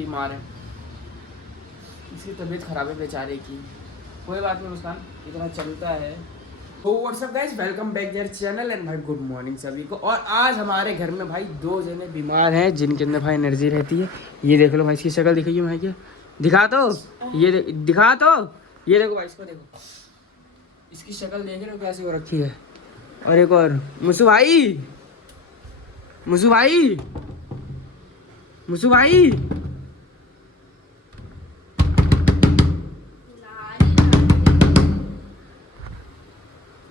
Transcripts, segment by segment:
बीमार है, इसकी तबीयत खराब है बेचारे की। कोई बात नहीं मुस्कान, इतना चलता है। तो WhatsApp guys, welcome back there channel and भाई गुड मॉर्निंग सभी को। और आज हमारे घर में भाई 2 जने बीमार हैं जिनके अंदर भाई एनर्जी रहती है। ये देख लो भाई, इसकी शक्ल दिखाइए भाई, क्या दिखा तो ये दिखा तो ये देखो भाई, इसको देखो, इसकी शक्ल देख रहे हो कैसी हो रखी है। और एक और मुसु भाई, मुसु भाई, मुसु भाई,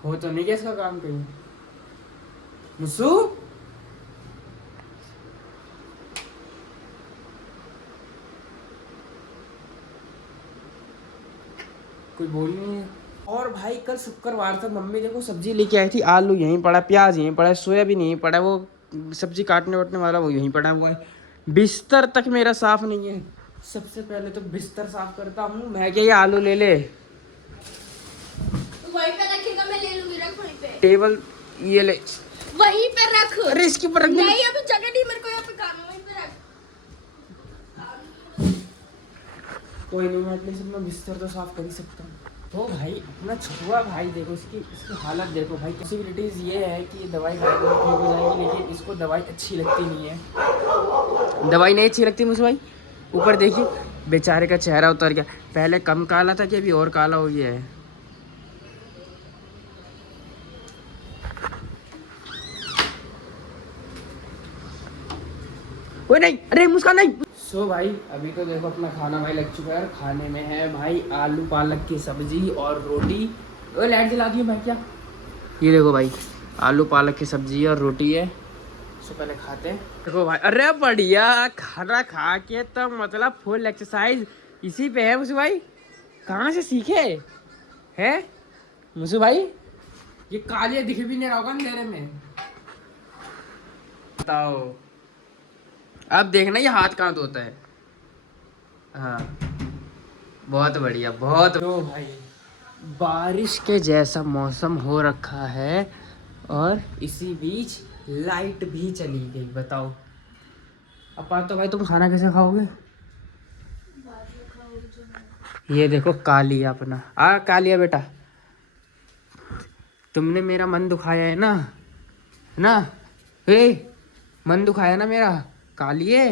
हो तो नहीं गया इसका काम कहीं। मुसु कोई बोल नहीं है। और भाई कल शुक्रवार था, मम्मी देखो सब्जी लेके आई थी, आलू यहीं पड़ा, प्याज यहीं पड़ा है, सोयाबीन यहीं पड़ा है, वो सब्जी काटने वटने वाला वो यहीं पड़ा हुआ है। बिस्तर तक मेरा साफ नहीं है। सबसे पहले तो बिस्तर साफ करता हूँ मैं। क्या ये आलू ले ले, वहीं पे रखेगा, मैं ले लूंगी, रख वहीं पे। टेबल ये ले, वहीं पे रख। अरे इसके ऊपर रख दे। नहीं अभी जगह नहीं, मेरे को यहाँ पे काम है, वहीं पे रख। कोई नहीं, मैं एटलीस्ट अपना बिस्तर तो साफ कर ही सकता हूँ। तो भाई अपना छुआ भाई देखो, इसकी हालत देखो भाई। पॉसिबिलिटीज़ ये है कि दवाई खाएगा तो ठीक हो जाएगी, लेकिन इसको दवाई अच्छी लगती नहीं है। दवाई नहीं अच्छी लगती मुझे भाई। ऊपर देखिए बेचारे का चेहरा उतर गया, पहले कम काला था कि अभी और काला हो गया है। कोई नहीं, अरे मुस्कान नहीं। सो भाई अभी तो देखो अपना खाना भाई लग चुका है। खाने में है भाई आलू पालक की सब्जी और रोटी। ओए लाइट जला दी भाई क्या? ये देखो भाई आलू पालक की सब्जी और रोटी है। सो पहले खाते हैं। देखो भाई, अरे बढ़िया खाना खा के तो मतलब फुल एक्सरसाइज इसी पे है मुझे भाई। कहाँ से सीखे है मुझे भाई? ये कालिया दिख भी नहीं रहा होगा अंधेरे में। बताओ अब देखना ये हाथ कहाँ धोता है। हाँ बहुत बढ़िया, बहुत। तो भाई बारिश के जैसा मौसम हो रखा है और इसी बीच लाइट भी चली गई। बताओ अब तो भाई तुम खाना कैसे खाओगे? ये देखो कालिया अपना कालिया बेटा, तुमने मेरा मन दुखाया है ना, मन दुखाया ना मेरा। कालिए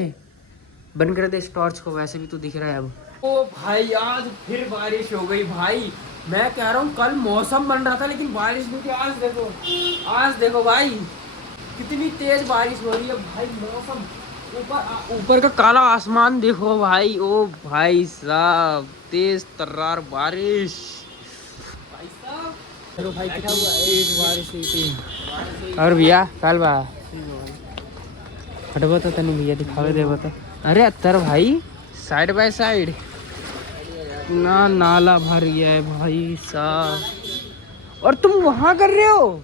बंद कर दे इस टॉर्च को, वैसे भी तू दिख रहा है अब। ओ भाई आज फिर बारिश हो गई भाई। मैं कह रहा हूँ कल मौसम बन रहा था लेकिन बारिश नहीं थी। आज देखो भाई कितनी तेज बारिश हो रही है भाई। मौसम ऊपर का काला आसमान देखो भाई। ओ भाई साहब तेज तर्रार बारिश भाई साहब। चलो भाई क्या हुआ, तेज बारिश हुई थी। और भैया कल बा हटबो तो तनी भैया दिखावे देबो तो। अरे अत्तर भाई साइड बाय साइड ना नाला भर गया है भाई साहब। और तुम वहां कर रहे हो?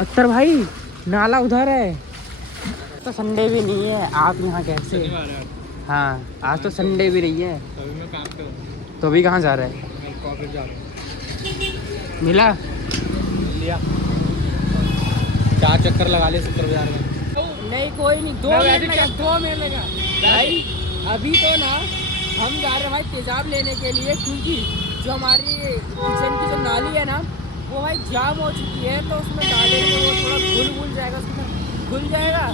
अत्तर भाई नाला उधर है। तो संडे भी नहीं है, आप यहाँ कैसे? हाँ आज तो संडे भी नहीं है। मैं काम पे हूँ। तो अभी कहाँ जा रहे हैं? मिला लिया 4 चक्कर लगा लिए 70 बाजार में। नहीं कोई नहीं, 2 मिनट लगा भाई। अभी तो ना हम जा रहे हैं भाई तेजाब लेने के लिए, क्योंकि जो हमारी किचन की जो नाली है ना वो भाई जाम हो चुकी है। तो उसमें डालेंगे वो थोड़ा घुल जाएगा, उसमें घुल जाएगा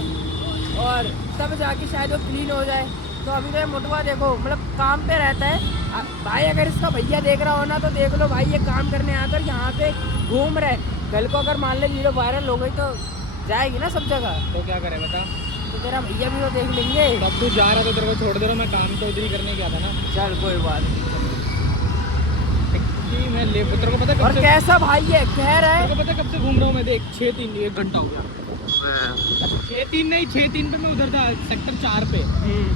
और तब जाके शायद वो क्लीन हो जाए। तो अभी तो मोटवा देखो मतलब काम पे रहता है भाई। अगर इसका भैया देख रहा हो ना तो देख लो भाई, ये काम करने आकर यहाँ पे घूम रहे। कल को अगर मान ले वीडियो वायरल हो गई तो जाएगी ना सब जगह। तो क्या करे बता? तो तेरा भैया भी तो देख लेंगे। अब तू जा रहा तो तेरे को छोड़ दे रहा, मैं काम तो उधर ही करने गया था ना। चल कोई बात नहीं। मैं ले तेरे को पता कब से, कैसा भाई है कह रहा है, तेरे को पता कब से घूम रहा हूँ मैं? देख 6-3 1 घंटा हो गया। 6-3 नहीं 6-3 पे मैं उधर था सेक्टर 4 पे।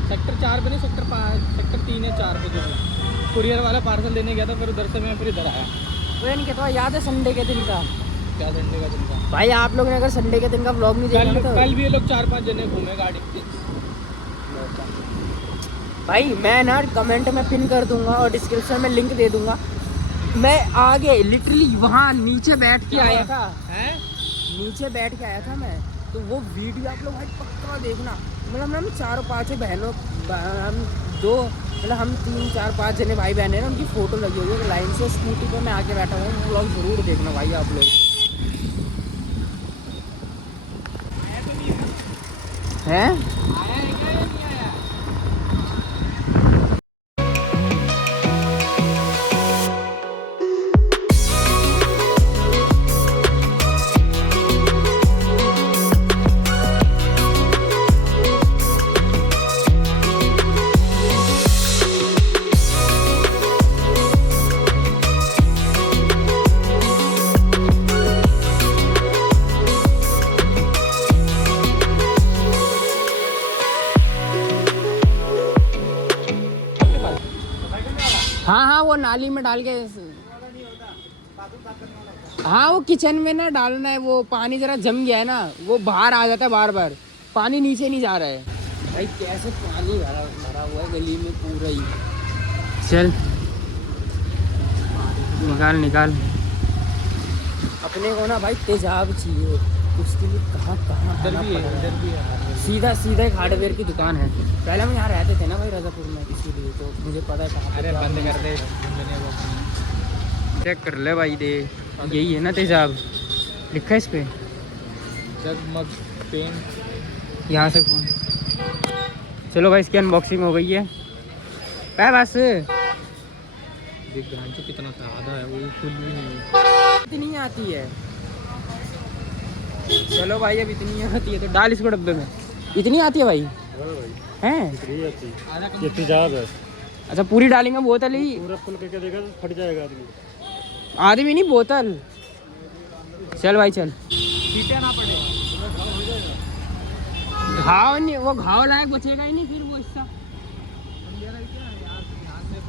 सेक्टर 4 पे नहीं सेक्टर 3 या 4 पे जो कुरियर वाला पार्सल देने गया था। फिर उधर से मैं फिर इधर आया। तो नहीं कहता याद है संडे के दिन का? क्या संडे का दिन का भाई? आप लोग ने अगर संडे के दिन का व्लॉग नहीं देखा तो कल भी ये लोग 4-5 जने घूमे गाड़ी भाई। मैं ना कमेंट में पिन कर दूंगा और डिस्क्रिप्शन में लिंक दे दूंगा। मैं आगे लिटरली वहाँ नीचे बैठ के आया था, हैं? नीचे बैठ के आया था मैं। तो वो वीडियो आप लोग भाई पक्का देखना। मतलब हम 4-5 बहनों, हम 2 मतलब हम 3-4-5 जने भाई बहन है ना, उनकी फ़ोटो लगी हुई है लाइन से। स्कूटी पे मैं आके बैठा हुआ हूँ। वो व्लॉग ज़रूर देखना भाई आप लोग। हैं? आया है क्या या नहीं आया? हाँ हाँ, वो नाली में डाल के। हाँ वो किचन में ना डालना है। वो पानी जरा जम गया है ना, वो बाहर आ जाता है बार बार। पानी नीचे नहीं जा रहा है भाई। कैसे पानी भरा भरा हुआ है गली में पूरा ही। चल निकाल निकाल। अपने को ना भाई तेजाब चाहिए, उसके लिए कहाँ कहाँ इधर आना भी है, पड़ेगा। इधर भी है। सीधा सीधा एक हार्डवेयर की दुकान है। पहले हम यहाँ रहते थे ना भाई रजापुर में, इसीलिए तो मुझे पता है कहाँ पे अरे क्या बंद मिल कर दे। चेक कर ले भाई दे। यही है ना तेजाब, लिखा है इस पे। जगमग पेंट। यहाँ से फोन। चलो भाई इसकी अनबॉक्सिंग हो गई है। है बस देख गांचो कितना था, आधा है वो, फुल भी नहीं है। इतनी आती है। चलो भाई अब इतनी आती है तो डाल इसको डब्बे में। इतनी आती है भाई हैं? आधा कम। ये तेजाब है, अच्छा पूरी डालेंगे बोतल ही? पूरा फुल करके देगा तो फट जाएगा आदमी। आदमी नहीं बोतल। चल भाई चल। पीटे ना पड़े। घाव नहीं, वो घाव लायक बचेगा ही नहीं फिर वो हिस्सा।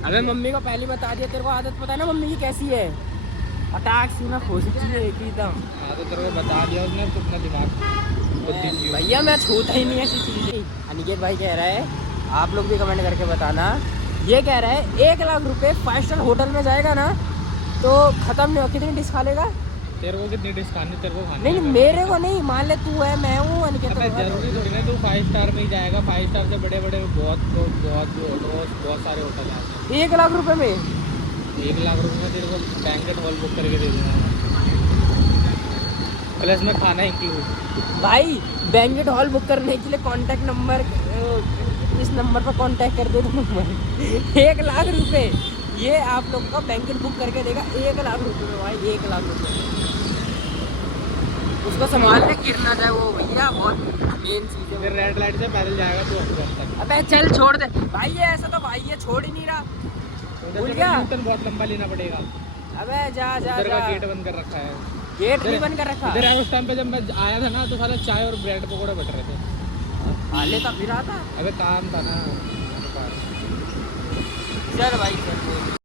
अबे मम्मी को पहले बता दिया, तेरे को आदत पता है ना मम्मी की कैसी है। अटैक सीना खोजती है एकदम। हाँ तो तेरे को बता दिया उसने, तो अपना दिमाग बुद्धि की। भैया मैं छूता ही नहीं ऐसी चीज़ें। अनिकेत भाई कह रहा है, आप लोग भी कमेंट करके बताना। ये कह रहा है 1 लाख रुपए 5 स्टार होटल में जाएगा ना तो ख़त्म नहीं हो। कितनी डिश खा लेगा? तेरे को कितनी डिश खानी, तेरे को खानी नहीं है। मेरे को नहीं, मान ले तू है मैं हूँ अनिकेत। अबे जरूरी थोड़ी ना तू 5 स्टार में ही जाएगा। 5 स्टार से बड़े बड़े बहुत सारे होटल हैं। 1 लाख रुपए में 1 लाख रुपए में तेरे को बैंकेट हॉल बुक करके दे दूँगा, प्लस में खाना इंक्लूड। भाई। बैंकेट हॉल बुक करने के लिए कांटेक्ट नंबर इस नंबर पर कांटेक्ट कर दे दो। 1 लाख रुपए ये आप लोग का बैंकेट बुक करके देगा। 1 लाख रुपए में भाई, 1 लाख रुपए। उसको संभालने गिर ना जाए वो भैया, बहुत मेन चीज़ है। फिर रेड लाइट से पैदल जाएगा तू ऑफिस तक। अबे चल छोड़ दे भाई, ये ऐसा तो भाई ये छोड़ ही नहीं रहा। भूल गया? यूटर्न बहुत लंबा लेना पड़ेगा। अबे जा जा उधर का जा। गेट बंद कर रखा है। गेट नहीं बंद कर रखा। इधर उस टाइम पे जब मैं आया था ना तो साला चाय और ब्रेड पकौड़े बट रहे थे। हाले तो फिर आता। अबे काम था ना। चल भाई चल।